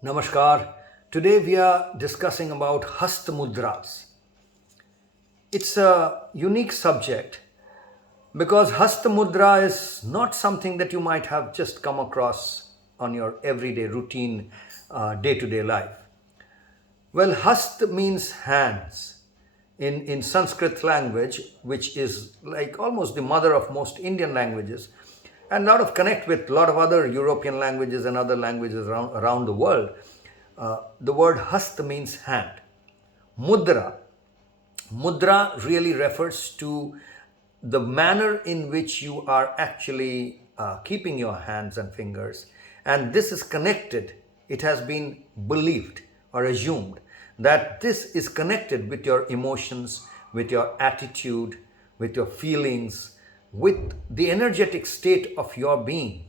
Namaskar. Today we are discussing about Hasta Mudras. It's a unique subject because Hasta Mudra is not something that you might have just come across on your everyday routine day to day life. Well, Hast means hands in Sanskrit language, which is like almost the mother of most Indian languages, and lot of connect with a lot of other European languages and other languages around the world. The word Hast means hand. Mudra. Mudra really refers to the manner in which you are actually keeping your hands and fingers. And this is connected, it has been believed or assumed that this is connected with your emotions, with your attitude, with your feelings, with the energetic state of your being.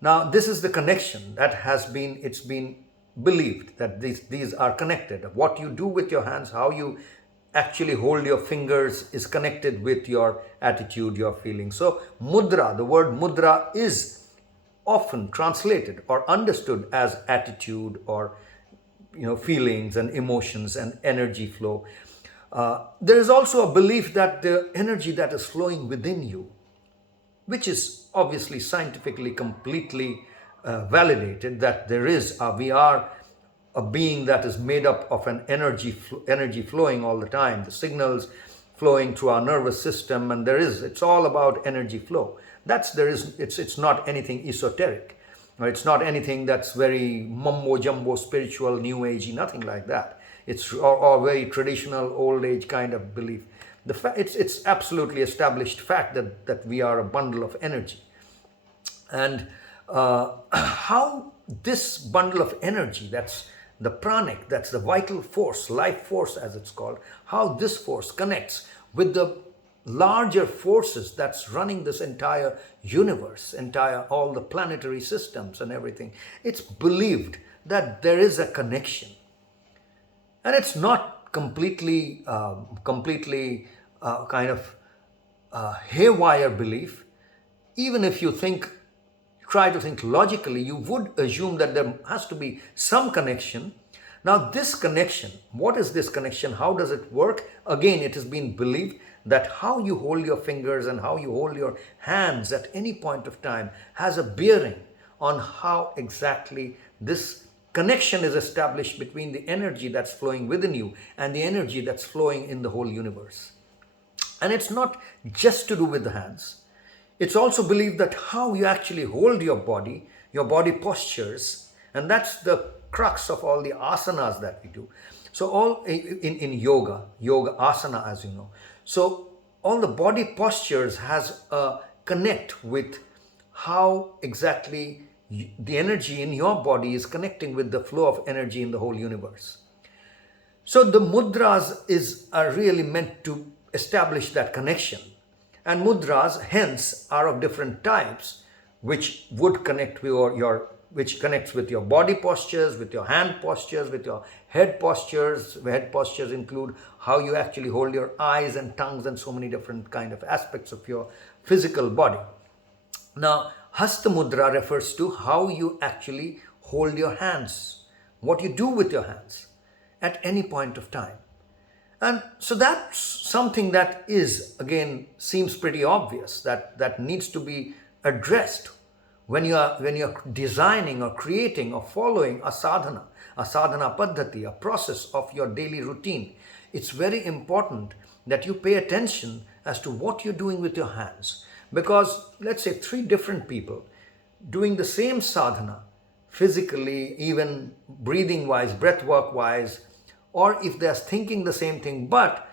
Now, this is the connection that it's been believed that these are connected. What you do with your hands, how you actually hold your fingers is connected with your attitude, your feelings. So, mudra, the word mudra is often translated or understood as attitude or feelings and emotions and energy flow. There is also a belief that the energy that is flowing within you, which is obviously scientifically completely validated, that we are a being that is made up of an energy flowing all the time, the signals flowing through our nervous system, and it's all about energy flow. It's not anything esoteric, or it's not anything that's very mumbo jumbo spiritual, new agey, nothing like that. It's or very traditional old age kind of belief. It's absolutely established fact that we are a bundle of energy. And how this bundle of energy, that's the pranic, that's the vital force, life force as it's called, how this force connects with the larger forces that's running this entire universe, all the planetary systems and everything. It's believed that there is a connection. And it's not completely kind of haywire belief. Even if you try to think logically, you would assume that there has to be some connection. Now, this connection, what is this connection? How does it work? Again, it has been believed that how you hold your fingers and how you hold your hands at any point of time has a bearing on how exactly this connection is established between the energy that's flowing within you and the energy that's flowing in the whole universe. And it's not just to do with the hands. It's also believed that how you actually hold your body postures, and that's the crux of all the asanas that we do. So all in yoga asana, as you know. So all the body postures has a connect with how exactly the energy in your body is connecting with the flow of energy in the whole universe. So the mudras are really meant to establish that connection. And mudras, hence, are of different types, which would connect with which connects with your body postures, with your hand postures, with your head postures. Head postures include how you actually hold your eyes and tongues and so many different kind of aspects of your physical body. Now, Hasta Mudra refers to how you actually hold your hands, what you do with your hands at any point of time. And so that's something that seems pretty obvious, that needs to be addressed when you're designing or creating or following a sadhana paddhati, a process of your daily routine. It's very important that you pay attention as to what you're doing with your hands. Because let's say three different people doing the same sadhana, physically, even breathing wise, breath work wise, or if they're thinking the same thing, but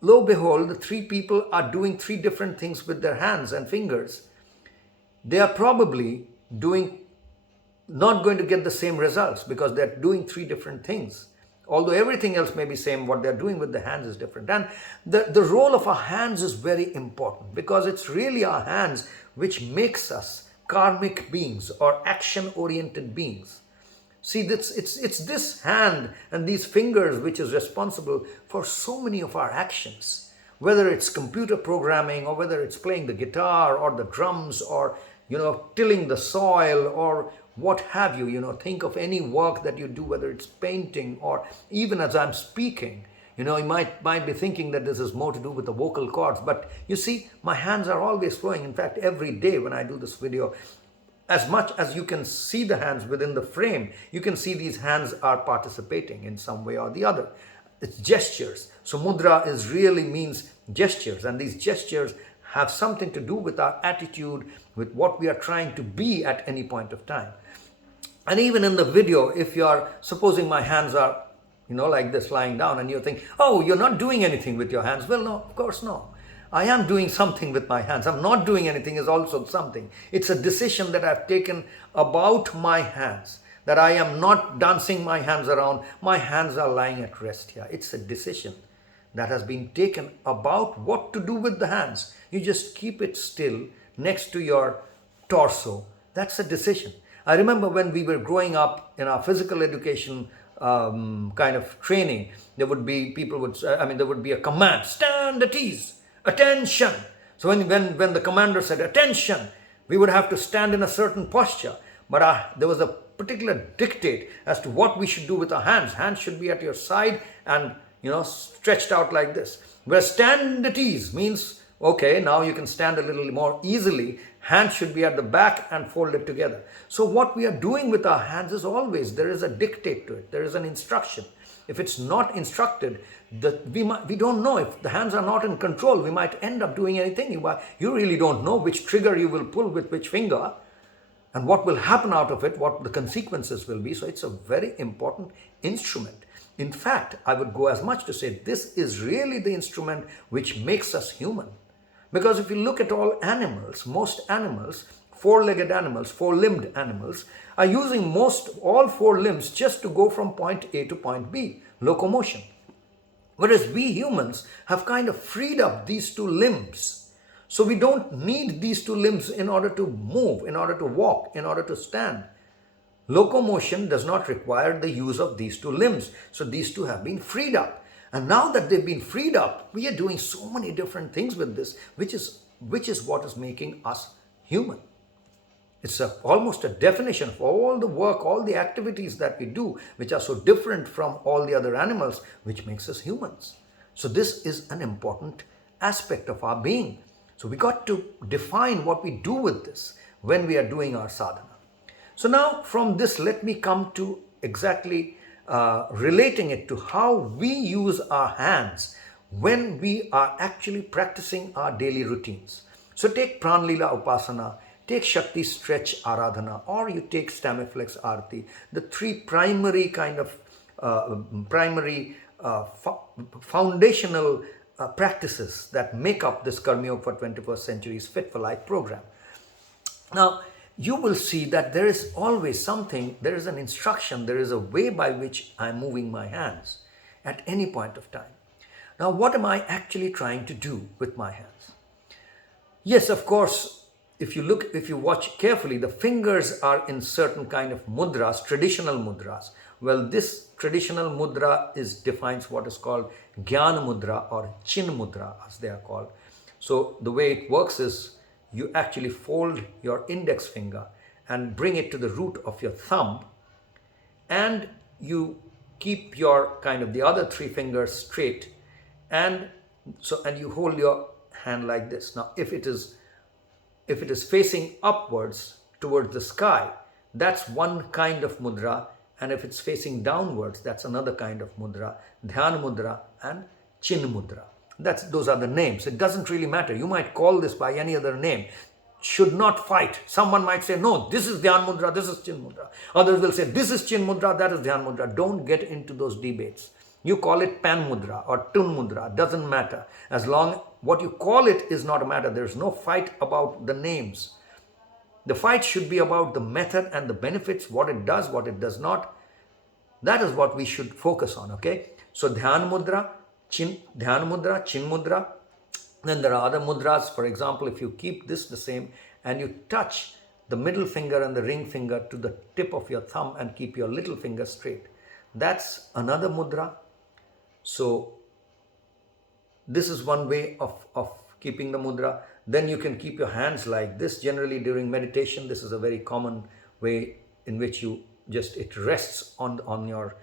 lo behold, the three people are doing three different things with their hands and fingers. They are probably not going to get the same results because they're doing three different things. Although everything else may be same, what they're doing with the hands is different. And the role of our hands is very important because it's really our hands which makes us karmic beings or action-oriented beings. See, it's this hand and these fingers which is responsible for so many of our actions. whether it's computer programming or whether it's playing the guitar or the drums or, tilling the soil or what have you. Think of any work that you do, whether it's painting or even as I'm speaking. You might be thinking that this is more to do with the vocal cords, but you see, my hands are always flowing. In fact, every day when I do this video, as much as you can see the hands within the frame, you can see these hands are participating in some way or the other. It's gestures. So mudra really means gestures, and these gestures have something to do with our attitude, with what we are trying to be at any point of time. And even in the video, if you're supposing my hands are like this lying down, and you think, oh, you're not doing anything with your hands. Well, no, of course no. I am doing something with my hands. I'm not doing anything is also something. It's a decision that I've taken about my hands, that I am not dancing my hands around. My hands are lying at rest here. It's a decision that has been taken about what to do with the hands. You just keep it still next to your torso. That's a decision. I remember when we were growing up in our physical education kind of training, there would be there would be a command: stand at ease, attention. So when the commander said attention, we would have to stand in a certain posture. But there was a particular dictate as to what we should do with our hands. Hands should be at your side and stretched out like this. Where stand at ease means, okay, now you can stand a little more easily. Hands should be at the back and folded together. So what we are doing with our hands is always, there is a dictate to it. There is an instruction. If it's not instructed, we don't know. If the hands are not in control, we might end up doing anything. You really don't know which trigger you will pull with which finger and what will happen out of it, what the consequences will be. So it's a very important instrument. In fact, I would go as much to say this is really the instrument which makes us human. Because if you look at all animals, most animals, four-legged animals, four-limbed animals, are using all four limbs just to go from point A to point B, locomotion. Whereas we humans have kind of freed up these two limbs. So we don't need these two limbs in order to move, in order to walk, in order to stand. Locomotion does not require the use of these two limbs. So these two have been freed up. And now that they've been freed up, we are doing so many different things with this, which is what is making us human. It's almost a definition of all the work, all the activities that we do, which are so different from all the other animals, which makes us humans. So this is an important aspect of our being. So we got to define what we do with this when we are doing our sadhana. So now from this, let me come to exactly relating it to how we use our hands when we are actually practicing our daily routines. So take Pranlila Upasana, take Shakti Stretch Aradhana, or you take Stamiflex Arati, the three primary kind of foundational practices that make up this Karma Yoga for 21st Century's Fit for Life program. Now, you will see that there is always something, there is an instruction, there is a way by which I'm moving my hands at any point of time. Now, what am I actually trying to do with my hands? Yes, of course, if you watch carefully, the fingers are in certain kind of mudras, traditional mudras. Well, this traditional mudra defines what is called Jnana Mudra or Chin Mudra, as they are called. So the way it works is, you actually fold your index finger and bring it to the root of your thumb, and you keep your the other three fingers straight, and you hold your hand like this. Now, if it is facing upwards towards the sky, that's one kind of mudra, and if it's facing downwards, that's another kind of mudra, Dhyana Mudra and Chin Mudra. Those are the names. It doesn't really matter. You might call this by any other name. Should not fight. Someone might say, no, this is Dhyan Mudra, this is Chin Mudra. Others will say, this is Chin Mudra, that is Dhyan Mudra. Don't get into those debates. You call it Pan Mudra or Tun Mudra. Doesn't matter. As long what you call it is not a matter. There's no fight about the names. The fight should be about the method and the benefits, what it does, what it does not. That is what we should focus on, okay? So Dhyan Mudra, Chin Mudra. Then there are other mudras. For example, if you keep this the same and you touch the middle finger and the ring finger to the tip of your thumb and keep your little finger straight, that's another mudra. So This is one way of keeping the mudra. Then you can keep your hands like this. Generally during meditation, this is a very common way in which you just, it rests on your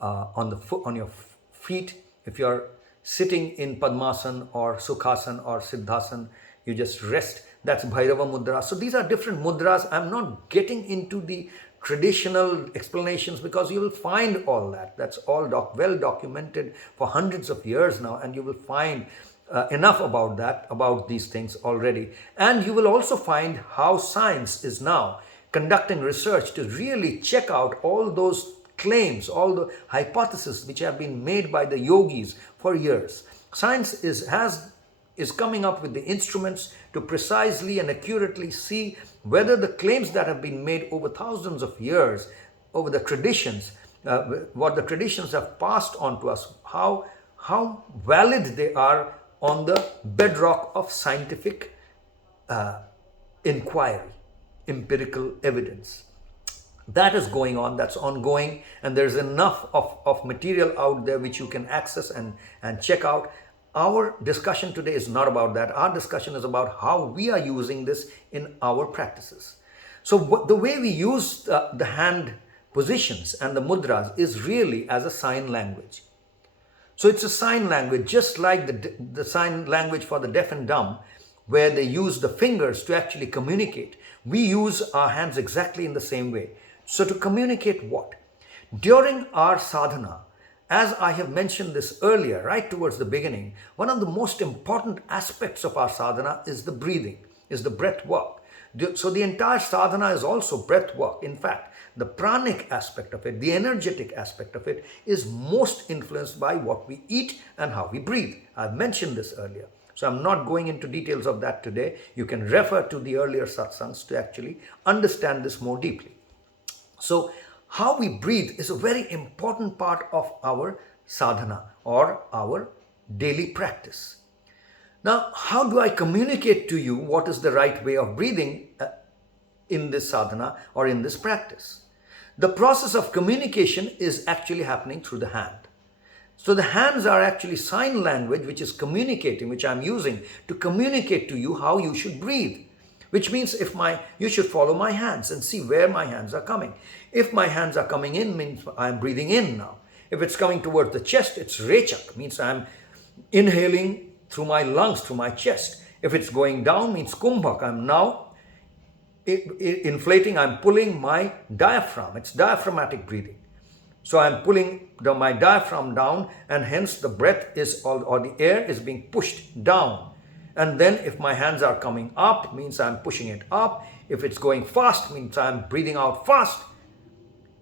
on the foot, on your feet. If you're sitting in Padmasana or Sukhasana or Siddhasana, you just rest. That's Bhairava Mudra. So these are different mudras. I'm not getting into the traditional explanations because you will find all that. That's all well documented for hundreds of years now, and you will find enough about that, about these things already. And you will also find how science is now conducting research to really check out all those claims, all the hypotheses which have been made by the yogis for years. Science is coming up with the instruments to precisely and accurately see whether the claims that have been made over thousands of years, over the traditions, what the traditions have passed on to us, how valid they are on the bedrock of scientific inquiry, empirical evidence. That is going on, that's ongoing, and there's enough of material out there which you can access and check out. Our discussion today is not about that. Our discussion is about how we are using this in our practices. So the way we use the hand positions and the mudras is really as a sign language. So it's a sign language, just like the sign language for the deaf and dumb, where they use the fingers to actually communicate. We use our hands exactly in the same way. So to communicate what? During our sadhana, as I have mentioned this earlier, right towards the beginning, one of the most important aspects of our sadhana is the breathing, is the breath work. So the entire sadhana is also breath work. In fact, the pranic aspect of it, the energetic aspect of it, is most influenced by what we eat and how we breathe. I've mentioned this earlier. So I'm not going into details of that today. You can refer to the earlier satsangs to actually understand this more deeply. So how we breathe is a very important part of our sadhana or our daily practice. Now, how do I communicate to you what is the right way of breathing in this sadhana or in this practice? The process of communication is actually happening through the hand. So the hands are actually sign language which is communicating, which I'm using to communicate to you how you should breathe. Which means you should follow my hands and see where my hands are coming. If my hands are coming in, means I'm breathing in now. If it's coming towards the chest, it's rechak, means I'm inhaling through my lungs, through my chest. If it's going down, means kumbhak, I'm now inflating, I'm pulling my diaphragm. It's diaphragmatic breathing. So I'm pulling my diaphragm down, and hence the breath is, or the air is being pushed down. And then if my hands are coming up, means I'm pushing it up. If it's going fast, means I'm breathing out fast.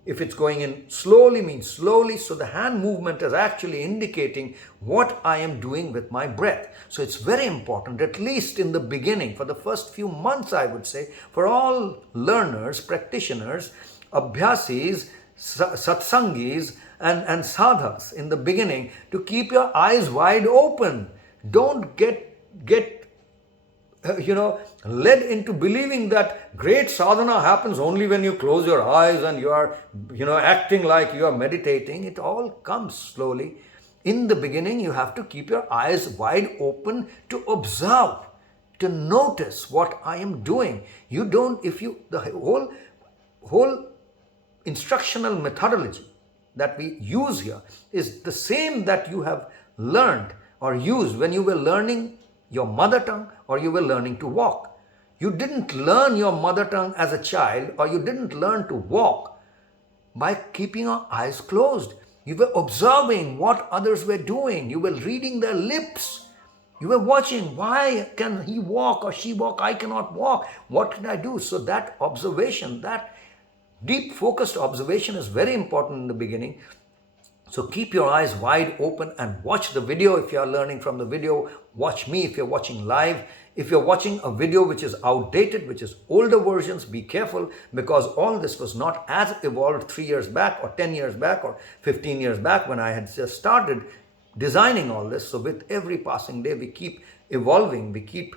If it's going in slowly, means slowly. So the hand movement is actually indicating what I am doing with my breath. So it's very important, at least in the beginning, for the first few months, I would say, for all learners, practitioners, abhyasis, satsangis, and sadhaks in the beginning, to keep your eyes wide open. Don't get led into believing that great sadhana happens only when you close your eyes and you are acting like you are meditating. It all comes slowly. In the beginning, you have to keep your eyes wide open to observe, to notice what I am doing. The whole instructional methodology that we use here is the same that you have learned or used when you were learning your mother tongue or you were learning to walk. You didn't learn your mother tongue as a child, or you didn't learn to walk by keeping your eyes closed. You were observing what others were doing. You were reading their lips. You were watching, why can he walk or she walk? I cannot walk. What can I do? So that observation, that deep focused observation is very important in the beginning. So keep your eyes wide open and watch the video if you are learning from the video. Watch me if you're watching live. If you're watching a video which is outdated, which is older versions, be careful, because all this was not as evolved 3 years back or 10 years back or 15 years back when I had just started designing all this. So with every passing day, we keep evolving, we keep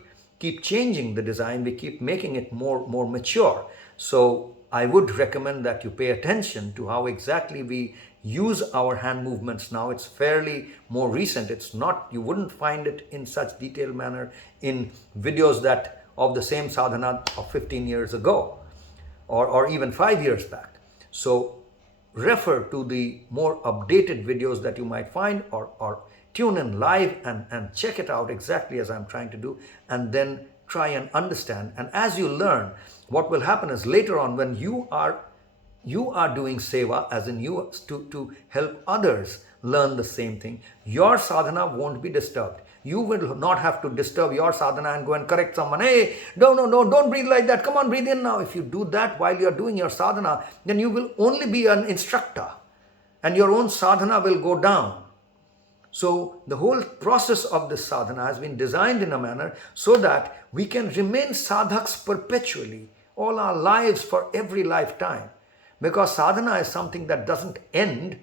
changing the design, we keep making it more mature. So I would recommend that you pay attention to how exactly we use our hand movements now. It's fairly more recent. It's not, you wouldn't find it in such detailed manner in videos that of the same sadhana of 15 years ago or even 5 years back. So refer to the more updated videos that you might find, or tune in live and check it out exactly as I'm trying to do, and then try and understand. And as you learn, what will happen is later on when you are doing seva, as in you to help others learn the same thing, your sadhana won't be disturbed. You will not have to disturb your sadhana and go and correct someone. Hey, no, don't breathe like that. Come on, breathe in now. If you do that while you're doing your sadhana, then you will only be an instructor and your own sadhana will go down. So the whole process of this sadhana has been designed in a manner so that we can remain sadhaks perpetually, all our lives, for every lifetime. Because sadhana is something that doesn't end.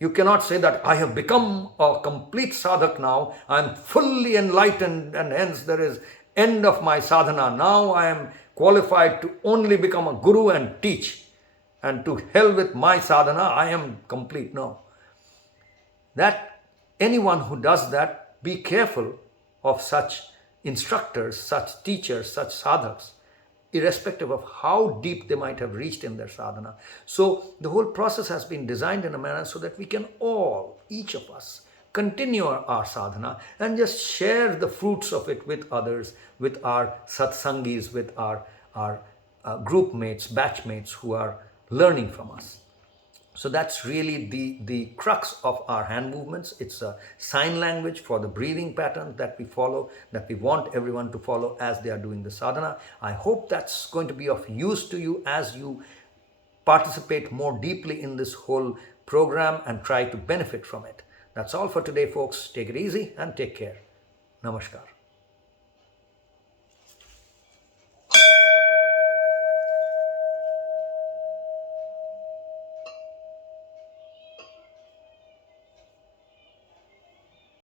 You cannot say that I have become a complete sadhak now, I am fully enlightened and hence there is end of my sadhana. Now I am qualified to only become a guru and teach, and to hell with my sadhana, I am complete. No. That anyone who does that, be careful of such instructors, such teachers, such sadhaks, irrespective of how deep they might have reached in their sadhana. So the whole process has been designed in a manner so that we can all, each of us, continue our sadhana and just share the fruits of it with others, with our satsangis, with our group mates, batchmates who are learning from us. So that's really the crux of our hand movements. It's a sign language for the breathing pattern that we follow, that we want everyone to follow as they are doing the sadhana. I hope that's going to be of use to you as you participate more deeply in this whole program and try to benefit from it. That's all for today, folks. Take it easy and take care. Namaskar.